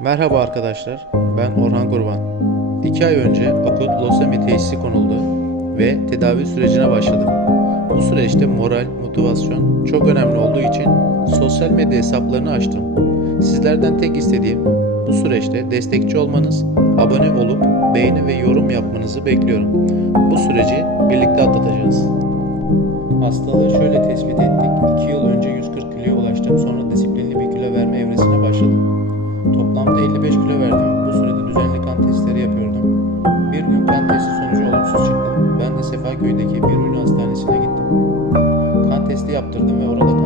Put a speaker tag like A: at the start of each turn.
A: Merhaba arkadaşlar, ben Orhan Kurban. 2 ay önce akut lösemi teşhisi konuldu ve tedavi sürecine başladım. Bu süreçte moral, motivasyon çok önemli olduğu için sosyal medya hesaplarını açtım. Sizlerden tek istediğim bu süreçte destekçi olmanız, abone olup beğeni ve yorum yapmanızı bekliyorum. Bu süreci birlikte atlatacağız. Hastalığı şöyle tespit ettik. 2 yıl önce yaptırdım ve orada